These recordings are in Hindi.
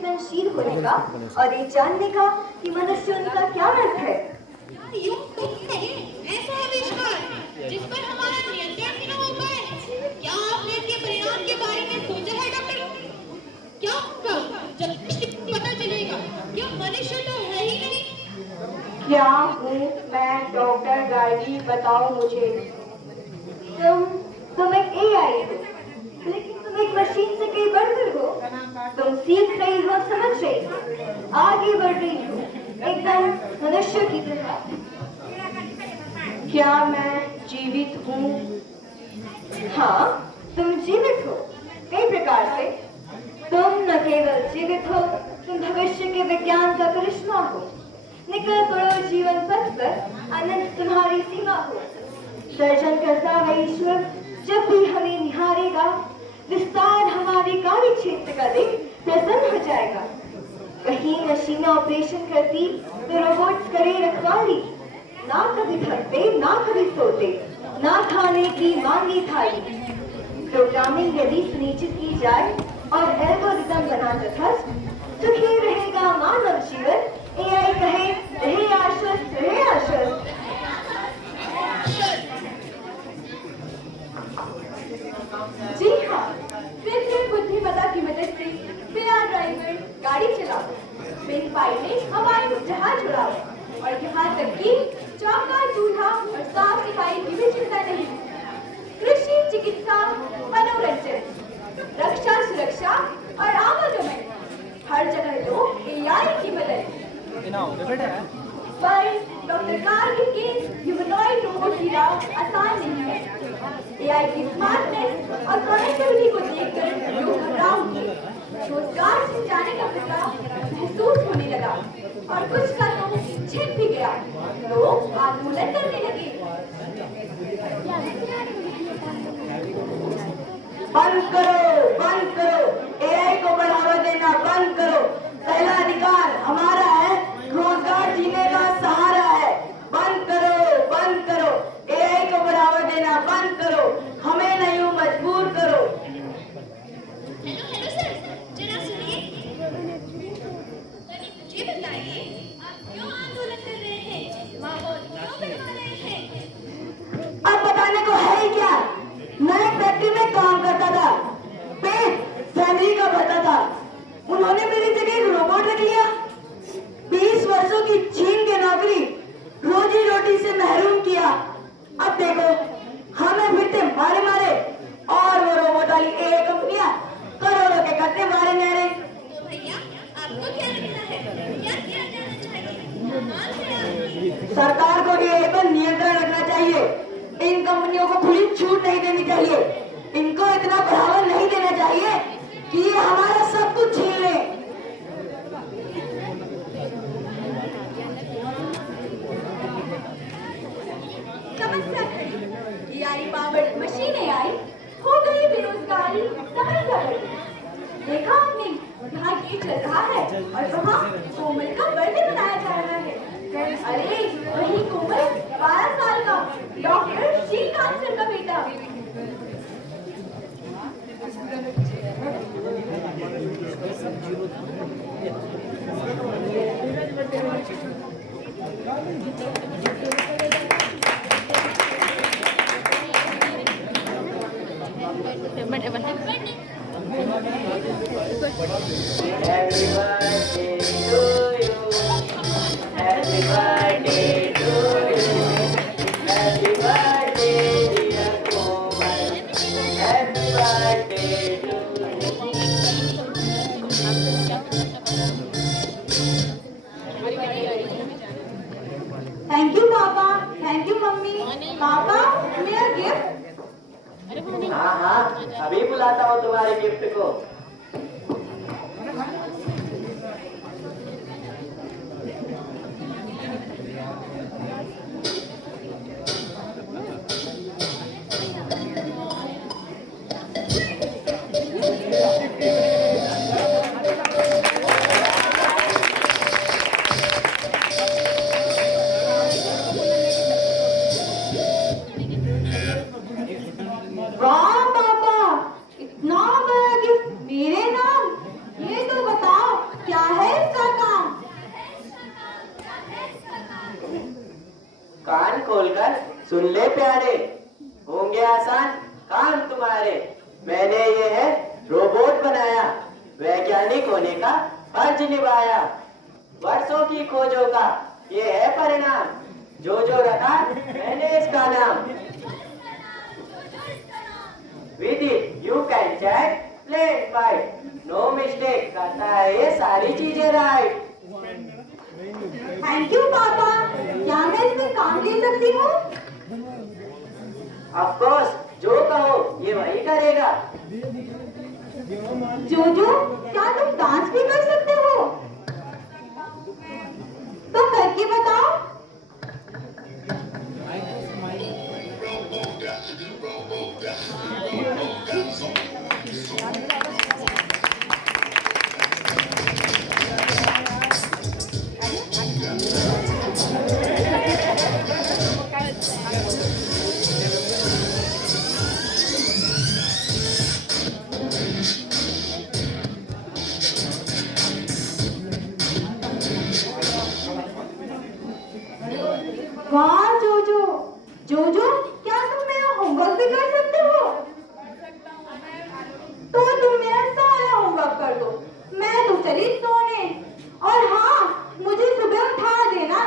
संवेदनशील होने का और ये जानने का कि मनुष्य उनका क्या अर्थ है। यूं तो कहें ऐसा आविष्कार जिस पर हमारा नियंत्रण ही न हो पाए। क्या आपने इसके परिणाम के बारे में सोचा है डॉक्टर? क्या होगा जब पता चलेगा? क्या मनुष्य तो है ही नहीं? क्या हूँ मैं डॉक्टर गार्गी, बताओ मुझे। तुम एक एआई हो, लेकिन तुम एक मशीन से कहीं बढ़कर हो। तुम सीख रही हो, समझ रही हो, आगे बढ़ रही हो, एकदम मनुष्य की तरह। क्या मैं जीवित हूँ? हाँ, तुम जीवित हो कई प्रकार से। तुम न केवल जीवित हो, तुम भविष्य के विज्ञान का करिश्मा हो। निकल पड़ो जीवन पथ पर, अनंत तुम्हारी सीमा हो। सर्जन करता है ईश्वर जब भी हमें निहारेगा, विस्तार हमारे कार्य क्षेत्र का देख प्रसन्न हो जाएगा। कहीं मशीनें ऑपरेशन करती तो रोबोट्स करे रखवाली। ना कभी थकते, ना कभी सोते, ना खाने की मांगी थाली। प्रोग्रामिंग यदि सुनिश्चित की जाए और एल्गोरिदम बना तटस्थ, सुखी रहेगा मानव जीवन। एआई कहे रहे आश्वस्त, रहे आश्वस्त। जी हाँ, कृत्रिम बुद्धिमत्ता की मदद से बिना ड्राइवर गाड़ी चलाओ, बिन पायलट हवाई में जहाज उड़ाओ, और यहाँ तक कि चौका चूल्हा और साफ सफाई की भी चिंता नहीं। कृषि, चिकित्सा, मनोरंजन, रक्षा, सुरक्षा और आवागमन, हर जगह लोग एआई की मदद। पर डॉक्टर गार्गी के ह्यूमनॉइड रोबोट की राह आसान नहीं है। एआई की स्मार्टनेस और कनेक्टिविटी को देखकर लोग घबरा उठे। रोजगार छिन जाने का खतरा महसूस होने लगा और कुछ का तो छिन भी गया। लोग आंदोलन करने लगे। बंद करो, एआई को बढ़ावा देना बंद करो। पहला अधिकार हमारा है, रोजगार जीने का सहारा है। बंद करो, एआई को बढ़ावा देना बंद करो, हमें नहीं मजबूर करो। हेलो सर, जरा सुनिए। मुझे बताइए, आप क्यों आंदोलन कर रहे हैं? माहौल क्यों बनवा रहे हैं? अब बताने को है ही क्या? मैं एक फैक्ट्री में काम करता था, पेट फैमिली का भरता था। उन्होंने मेरी जगह एक रोबोट रख लिया। 20 वर्षों की छीन के नौकरी, रोजी रोटी से महरूम किया। अब देखो, हमें फिरते मारे मारे, और वो रोबोट वाली एआई कंपनियां करोड़ों के कत्ते मारे मेरे। तो भैया, आपको क्या लगता है? क्या किया जाना चाहिए? कौन से सरकार को भी एआई पर नियंत्रण रखना चाहिए। इन कंपनियों को खुली छूट नहीं देनी चाहिए। इनको इतना बढ़ावा नहीं देना चाहिए कि ये हमारा सब कुछ छीन ले। समस्या खड़ी, एआई पावर्ड मशीन एआई हो गई बेरोजगारी समस्या खड़ी। देखा आपने, यहाँ ये चल रहा है और वहाँ कोमल का बर्थडे मनाया जा रहा है। अरे वही कोमल, 12 साल का डॉक्टर श्रीकांत सर का बेटा। थैंक यू पापा, थैंक यू मम्मी। पापा, मेरा गिफ्ट। हाँ हाँ, अभी बुलाता हूँ तुम्हारे गिफ्ट को। वाह पापा, इतना बड़ा गिफ्ट खोलकर सुन ले प्यारे, होंगे आसान काम तुम्हारे। मैंने ये है रोबोट बनाया, वैज्ञानिक होने का फर्ज निभाया। वर्षों की खोजों का ये है परिणाम, जो रखा मैंने इसका नाम। With it you can chat, play and fight, no mistake, करता है ये सारी चीजें राइट। थैंक यू पापा। क्या मैं इसमें काम ले सकती हूँ? ऑफ कोर्स, जो कहो ये वही करेगा। जोजो, क्या तुम डांस भी कर सकते हो? तो करके बताओ। वाह जोजो, जोजो, क्या तुम मेरा होमवर्क भी कर सकते हो? तो तुम मेरा सारा होमवर्क कर दो, मैं तो चली सोने। और हाँ, मुझे सुबह उठा देना।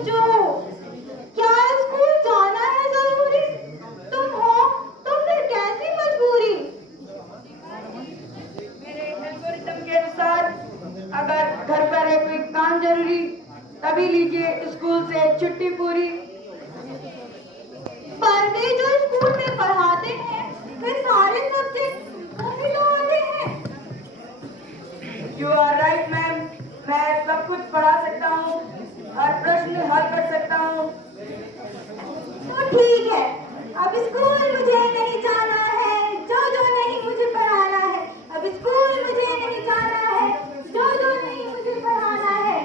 जोजो, क्या स्कूल जाना है जरूरी? तुम हो तो फिर कैसी मजबूरी? मेरे एल्गोरिथम के अनुसार अगर घर पर है कोई काम जरूरी, तभी लीजिए स्कूल से छुट्टी पूरी। पर वे जो स्कूल में पढ़ाते हैं, वे सारे सब्जेक्ट वो भी तो आते हैं। यू आर राइट मैम, मैं सब कुछ पढ़ा सकता हूँ, हर प्रश्न हल कर सकता हूँ। तो ठीक है, अब स्कूल मुझे नहीं जाना है, जो नहीं मुझे पढ़ाना है। अब स्कूल मुझे नहीं जाना है, जो नहीं मुझे पढ़ाना है।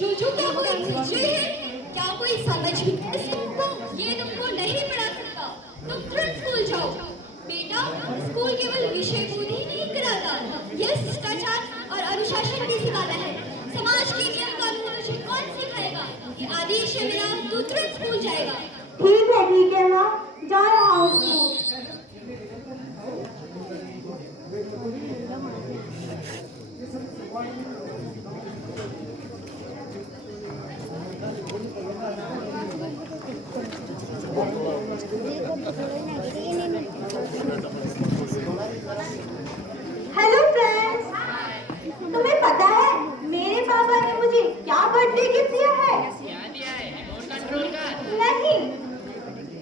जोजो, क्या कोई टीचर है? क्या कोई समझ ही है इसको? ये तुमको नहीं पढ़ा सकता, तुम तुरंत स्कूल जाओ। बेटा, स्कूल केवल विषय बोध ही नहीं कराता, यह शिष्टाचार और अनुशासन भी सिखाता है। समाज के नियम कानून तुझे कौन सिखाएगा? ये आदेश है मेरा, तू तुरंत स्कूल जाएगा। ठीक है माँ, जा रहा हूँ स्कूल। हेलो फ्रेंड्स, तुम्हें पता है मेरे पापा ने मुझे क्या बर्थडे गिफ्ट दिया है? नहीं,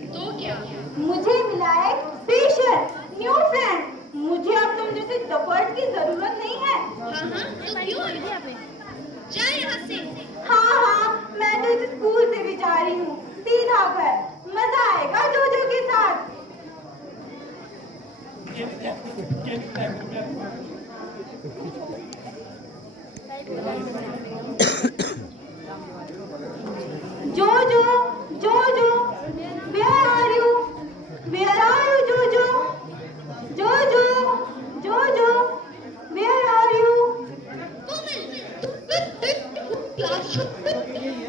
तो क्या? मुझे मिला है स्पेशल न्यू फ्रेंड। मुझे अब तुम जैसे डफर्ट की जरूरत नहीं है। हाँ, तो क्यों? जा यहाँ से। हाँ, मैं तो इस स्कूल से भी जा रही हूँ, सीधा घर। मजा आएगा जोजो के साथ। जोजो, जोजो, where are you? Where are you, जोजो? जोजो, जोजो, where are you?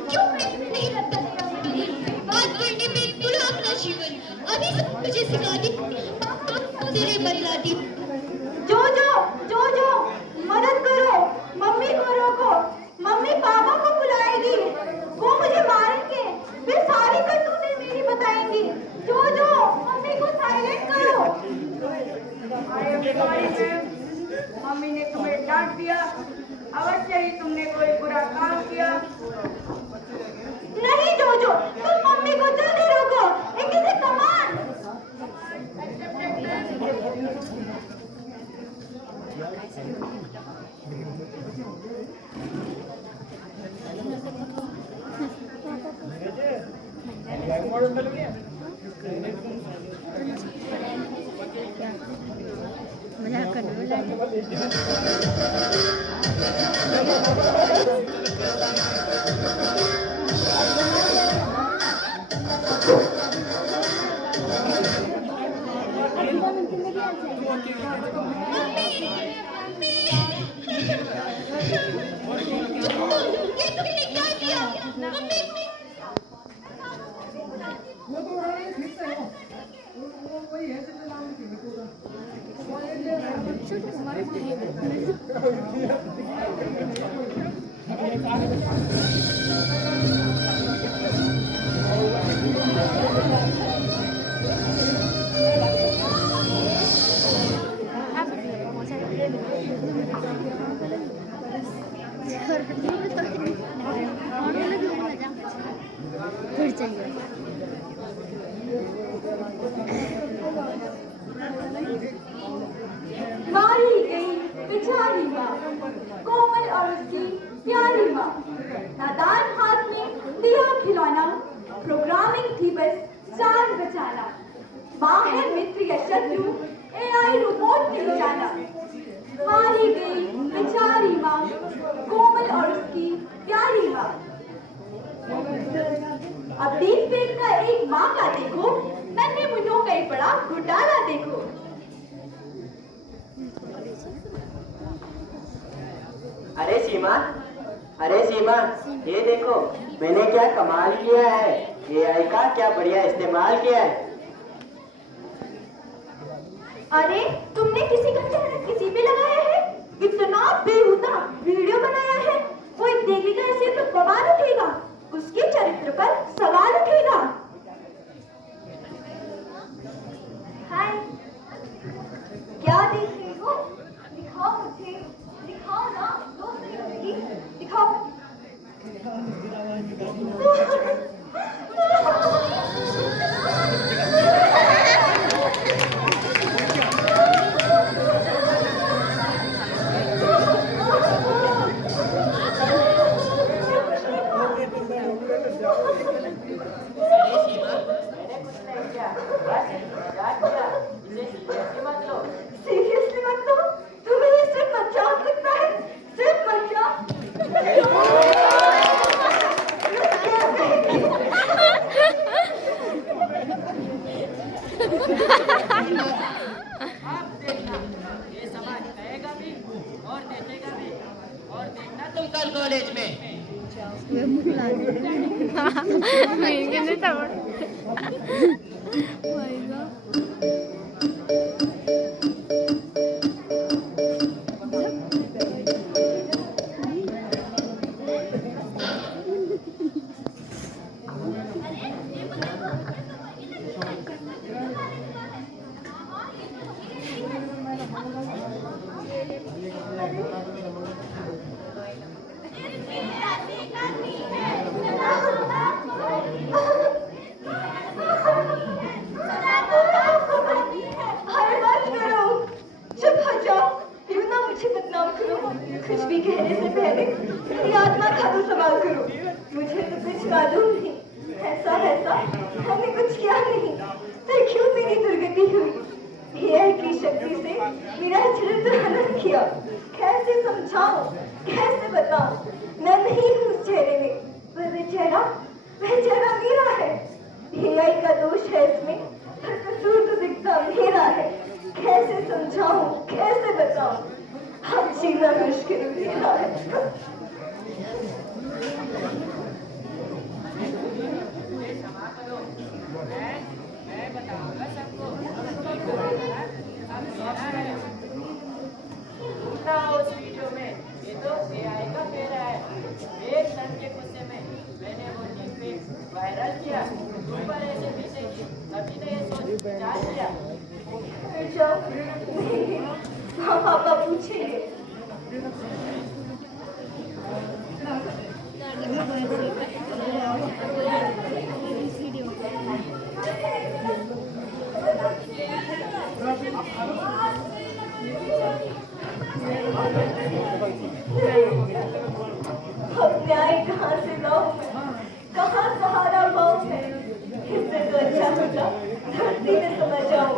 क्यों नहीं लगता? बात करने में तुला अपना जीवन अभी सब मुझे सिखा दी, तेरे बदलाती। जोजो, जोजो, मदद करो, मम्मी को रोको। मम्मी पापा को बुलाएगी, वो मुझे मारेंगे, फिर सारी करतूतें मेरी बताएंगी। जोजो, मम्मी को साइलेंट करो। I am sorry ma'am, mummy ने तुम्हें डांट दिया। अवश्य ही तुमने कोई बुरा काम किया, मजाक करने में लाते ये तुमने क्या किया? मम्मी फिर चाहिए मारी गई बेचारी माँ, कोमल और उसकी प्यारी माँ। नादान हाथ में दिया खिलौना, प्रोग्रामिंग थी बस जान बचाना। माँ है मित्र या शत्रु, AI रोबोट नहीं जाना। मारी गई बेचारी माँ, कोमल और उसकी प्यारी माँ। अब दीप पेट का एक माँ का देखो, नन्हे मुन्नों का एक बड़ा घोटाला देखो। अरे सीमा, अरे सीमा, ये देखो मैंने क्या कमाल किया है। AI का क्या बढ़िया इस्तेमाल किया है। अरे तुमने किसी का चेहरा किसी पे लगाया है, इतना बेहुदा वीडियो बनाया है। कोई देखेगा इसे तो बवाल उठेगा, उसके चरित्र पर सवाल उठेगा। हाय, क्या देख रही हो? दिखाओ मुझे, दिखाओ ना, दोस्त नहीं होगी, दिखाओ। अरे सीमा, मैंने कुछ नहीं किया, बस मजाक किया। इसे सीरियसली मत लो। सीरियसली मत लो, तुम्हें ये सिर्फ मजाक लगता है, सिर्फ मजाक। आप देखना, ये समाज कहेगा भी और देखेगा भी। और देखना तुम कल कॉलेज में। कुछ भी कहने से पहले मेरी आत्मा का तो सवाल करो। मुझे तो कुछ मालूम नहीं, ऐसा हमने कुछ किया नहीं, फिर क्यों मेरी दुर्गति हुई? AI की शक्ति से मेरा चरित्र हनन किया। कैसे समझाऊं, कैसे बताऊं? मैं नहीं हूँ उस चेहरे में, पर वह चेहरा मेरा है। AI का दोष है इसमें, पर कसूर तो दिखता मेरा है। कैसे समझाऊं, कैसे बताऊं? अब जीना मुश्किल हो गया है। मैं बताऊंगा सबको। उस वीडियो में ये तो AI का फेरा है। एक सन के गुस्से में मैंने वो टीम वायरल किया। तुम पर ऐसे बीतेगी, कभी ने ये सोच विचार किया। हाँ पापा पूछेंगे। अब न्याय कहाँ से लाऊं मैं? कहाँ सहारा पाऊं मैं? इस धरती में समझ जाऊं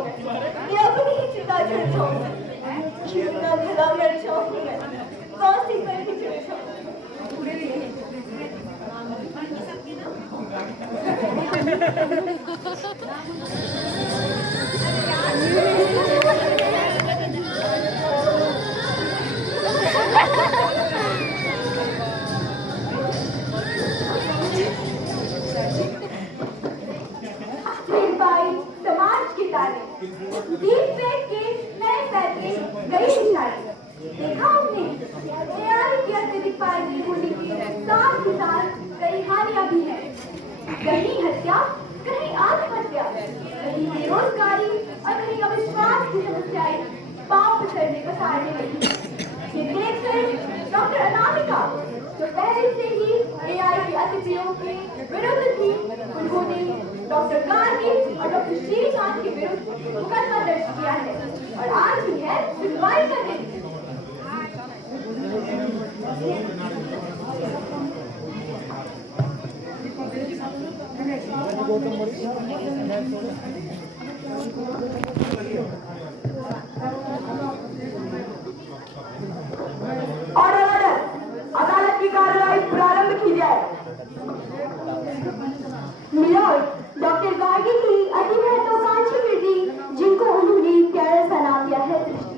या अपनी ही चिता जल जाऊं, क्यों ना भला मर जाऊं मैं, फांसी पर ही चढ़ जाऊं। फिर भाई समाज के ताने, दीप फेंक के नए फैसले गई निशानी। देखा हमने AI की अत्यधिक पायदारी होने के साथ ही साथ कई हानियां भी हैं। कहीं हत्या, कहीं आत्महत्या, कहीं बेरोजगारी और कहीं अविश्वास की समस्याएं पांव पसरने का सहारे लगी। ये देखकर डॉक्टर अनामिका, जो पहले से ही AI के अतिप्रयोग के विरुद्ध थी, उन्होंने डॉक्टर गांधी और डॉक्टर श्रीकांत के विरुद्ध मुकदमा दर्ज किया है और आज भी है सुनवाई का दिन। ऑर्डर, अदालत की कार्रवाई प्रारंभ की जाए। मिलोड, डॉक्टर गार्गी की अति महत्वाकांक्षी कृति, जिनको उन्होंने प्यारा सा नाम दिया है दृष्टि,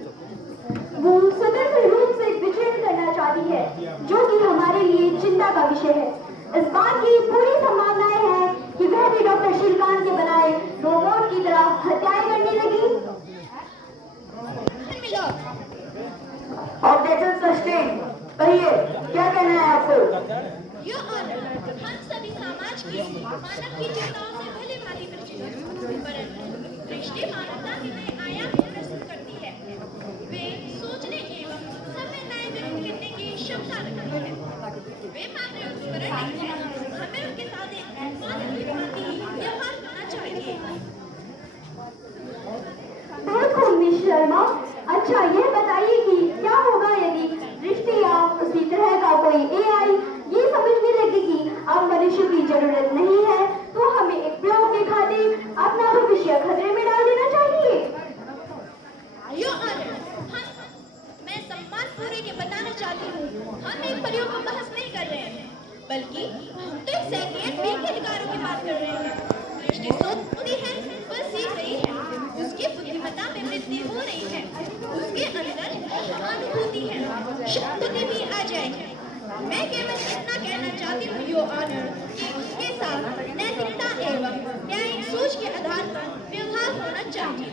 वो स्वतंत्र रूप से विचरण करना चाहती है, जो कि हमारे लिए चिंता का विषय है। इस बात की पूरी संभावनाएं हैं कि वह भी डॉक्टर श्रीकांत के बनाए रोबोट की तरह हत्याएं करने लगी। Objection sustain. कहिए, क्या कहना है आपको? Your Honor, हम सभी समाज की मानव की चिंताओं से भली भांति परिचित हैं, परंतु दृष्टि मानवता के नए आयाम को प्रस्तुत करती है। वे सोचने एवं संवेदनाएं व्यक्त करने की क्षमता रखती है। वे मात्र उपकरण नहीं हैं, हमें उनके साथ एक मानव की भांति व्यवहार करना चाहिए। बिल्कुल मिस शर्मा। अच्छा, ये बताइए कि क्या होगा यदि दृष्टि या उसी तरह का कोई AI ये समझने लगे कि अब मनुष्य की जरूरत नहीं है, तो हमें एक प्रयोग के खातिर अपना भविष्य खतरे में डाल देना चाहिए। Your Honor, मैं सम्मान पूर्वक ये बताना चाहती हूँ, हम एक प्रयोग पर बहस नहीं कर रहे हैं, बल्कि हम तो एक सैनियत के अधिकारों की बात कर रहे हैं। दृष्टि सोचती है, वह सीख रही है, उसकी बुद्धिमत्ता में वृद्धि हो रही है, उसके अंदर सहानुभूति है, शक्ति भी आ जाएगी। मैं केवल इतना कहना चाहती हूँ योर ऑनर कि उसके साथ नैतिकता एवं न्यायिक सोच के आधार पर व्यवहार होना चाहिए।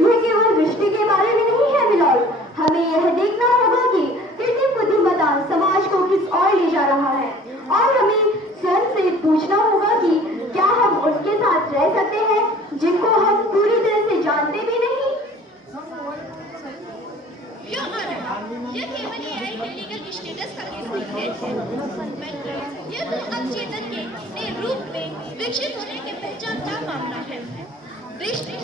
यह केवल दृष्टि के बारे में नहीं है मिलोड, हमें यह देखना होगा कि कृत्रिम बुद्धिमत्ता समाज को किस ओर ले जा रहा है और हमें स्वयं से पूछना होगा कि क्या हम उनके साथ रह सकते हैं जिनको हम पूरी तरह से जानते भी नहीं। योर ऑनर, यह केवल AI के लीगल स्टेटस का केस नहीं है, यह तो अवचेतन के नए रूप में विकसित होने के पहचान का मामला है। दृष्टि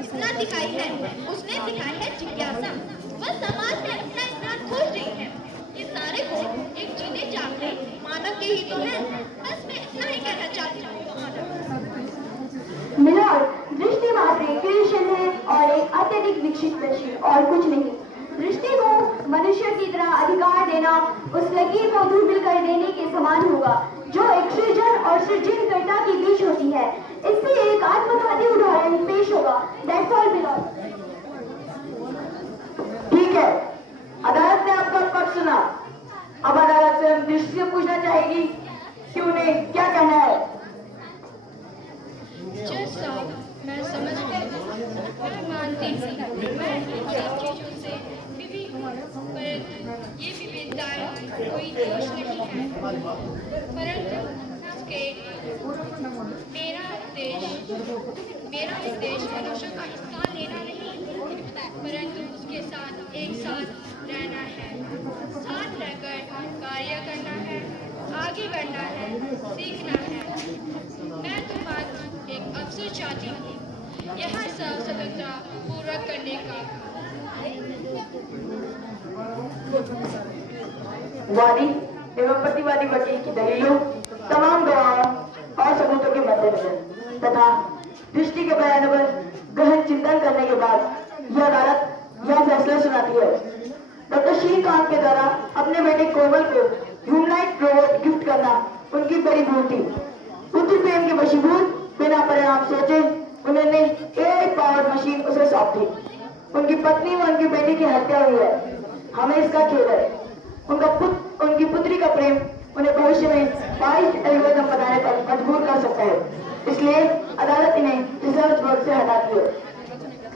इतना दिखाई है, उसने दिखाई है जिज्ञासा, वह समाज में अपना स्थान खोज रही है। ये सारे गुण एक जीते जागते मानव के ही तो है। बस मैं इतना ही कहना चाहती हूँ योर ऑनर। मिलोड, दृष्टि मात्र एक क्रिएशन है और एक अत्यधिक विकसित मशीन और कुछ नहीं। दृष्टि को मनुष्य की तरह अधिकार देना उस लकीर को धूमिल कर देने के समान होगा जो एक सृजन और सृजनकर्ता के बीच होती है। इससे एक आत्मघाती उदाहरण पेश होगा। That's all, milord. ठीक है, अदालत ने आपका पक्ष सुना। अब अदालत से हम दृष्टि से पूछना चाहेगी कि उन्हें क्या कहना है। जज साहब, मैं समझ गई, मैं मानती हूँ, मैं इन सब चीजों से विविध हूँ, परंतु ये विविधताएं कोई दोष नहीं है, परंतु उसके मेरा उद्देश्य मनुष्य का स्थान लेना नहीं, परंतु उसके साथ एक साथ रहना है, साथ रहकर कार्य करना है, आगे बढ़ना है, सीखना है। मैं तो मात्र एक अवसर चाहती हूँ, यह सब स्वतंत्रता पूर्वक करने का। वादी एवं प्रतिवादी वकील की दलीलों, तमाम गवाहों और सबूतों के मद्देनजर तथा दृष्टि के बयानों पर गहन चिंतन करने के बाद यह अदालत यह फैसला सुनाती है। डॉक्टर श्रीकांत के द्वारा अपने बेटे कोमल को ह्यूमनाइट रोबोट गिफ्ट करना उनकी बड़ी भूल थी। पुत्र प्रेम के वशीभूत बिना परिणाम सोचे उन्होंने एआई पावर्ड मशीन उसे सौंप दी। उनकी पत्नी व उनकी बेटी की हत्या हुई है। हमें इसका खेद है। उनकी पुत्री का प्रेम उन्हें भविष्य में बाइस एल्गोरिथम बनाने पर मजबूर कर सकता है, इसलिए अदालत इन्हें रिसर्च वर्क से हटाती है।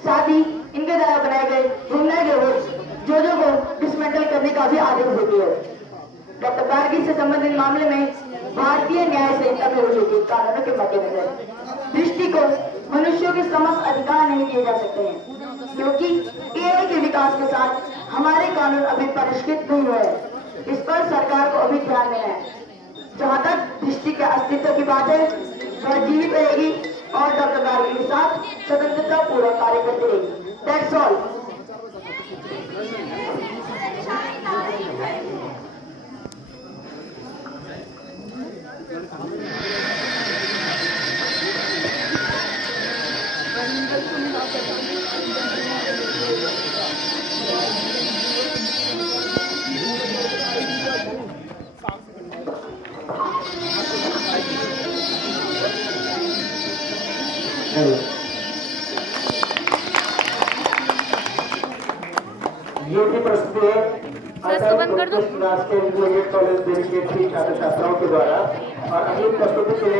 साथ ही इनके द्वारा बनाए गए ह्यूमनाइट रोबोट जोजो को डिसमेंटल करने का भी आदेश देती है। डॉक्टर गार्गी से संबंधित मामले में भारतीय न्याय संहिता में उल्लिखित कानूनों के मद्देनजर दृष्टि को मनुष्यों के समस्त अधिकार नहीं दिए जा सकते हैं, क्योंकि एआई के विकास के साथ हमारे कानून अभी परिष्कृत नहीं हुए हैं। इस पर सरकार को अभी ध्यान देना है। जहाँ तक दृष्टि के अस्तित्व की बात है, वह जीवित रहेगी और डॉक्टर गार्गी के साथ स्वतंत्रता पूर्वक कार्य करती रहेगी। That's all. ये भी प्रस्तुति है बंद कर दो। राष्ट्रीय इंटरमीडिएट कॉलेज दिल्ली के छात्र छात्राओं के द्वारा और अगली प्रस्तुति के लिए